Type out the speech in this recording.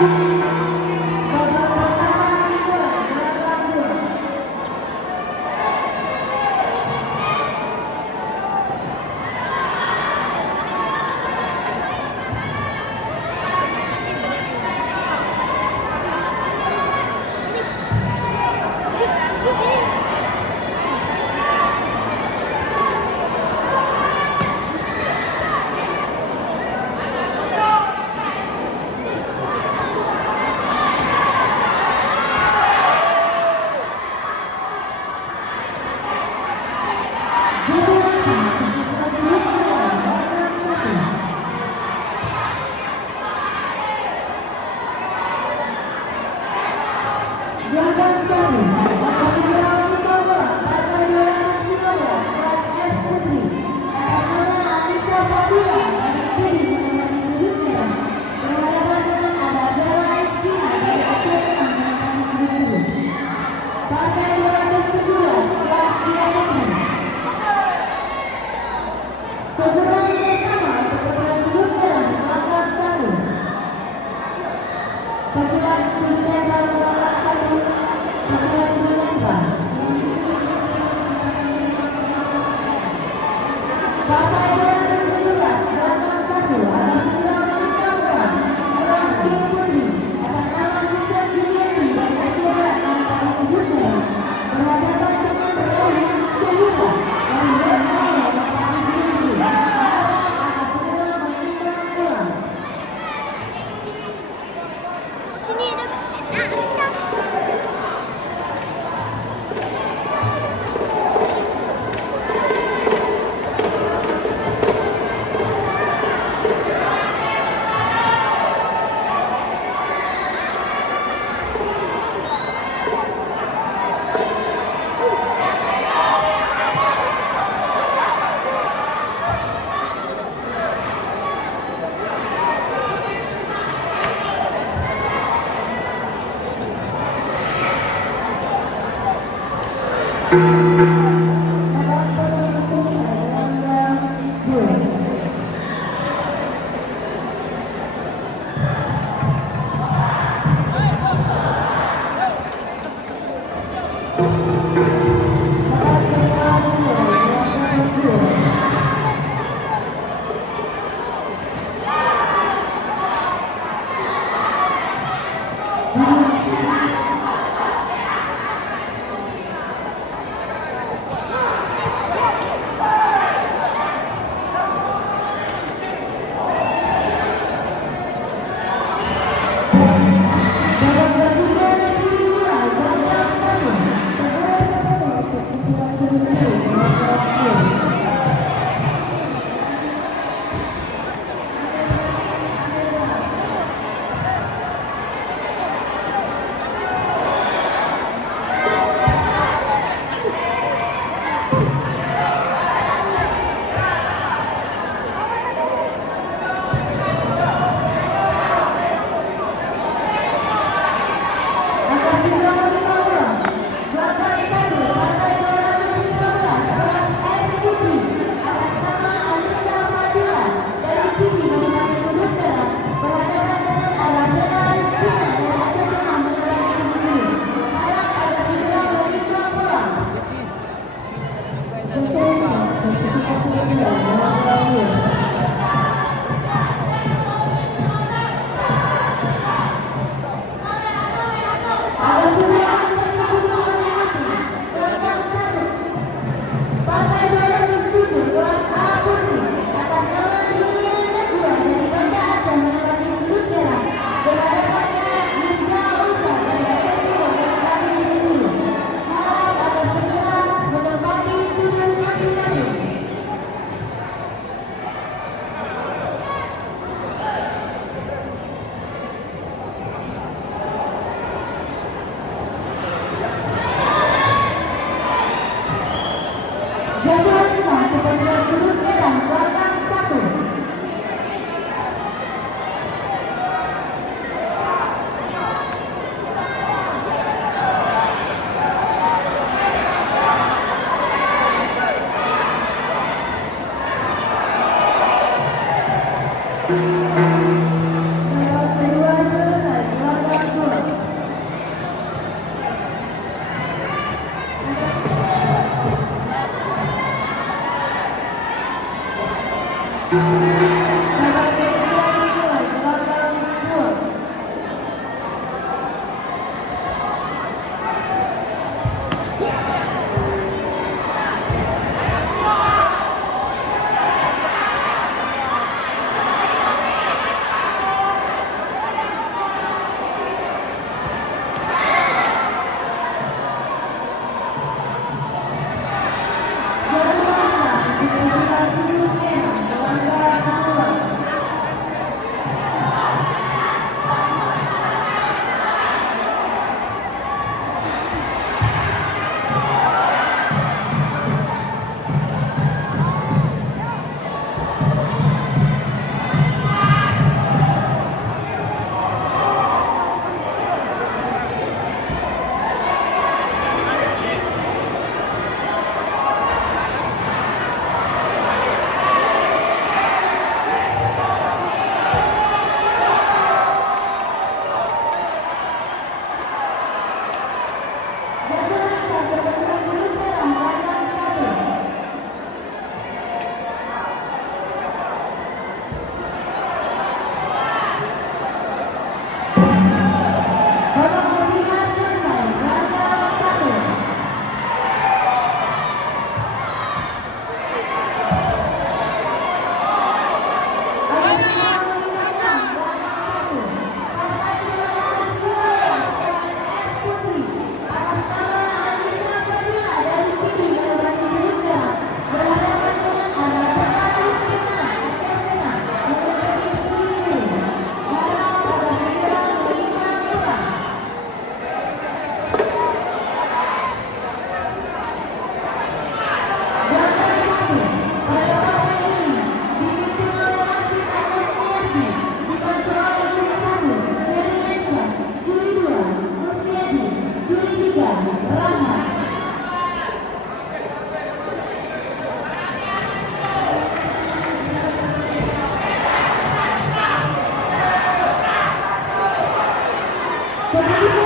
Babak pertama dimulai, gerakan 2. Gerakan 1 akan segera menyimpang bola partai 215 kelas F Putri atas nama Anissa Fadila dari PD menempati sudut merah berhadapan dengan Arabella Rizkina dari Aceh Tengah menempati sudut biru. Partai 217 kelas G Putri. Kegunaan pertama untuk pesilat sudut merah gerakan 1. Pesilat sudut netral gerakan 1. Pesilat sudut netral. Partai 217 gerakan 1 akan segera menyimpangkan kelas G Putri atas nama Susan Julieti dari Aceh Barat menempati sudut merah berhadapan dengan Rauhan Syahira dari West Malaya menempati sudut biru. Akan segera menyimpang bola. Sini ada entah. Babak pertama selesai dengan yang 2. Babak kedua dimulai, gerakan 2. Babak ketiga dimulai, gerakan 1. Kegunaan pertama untuk pesilat sudut biru gerakan 2. Pemirsa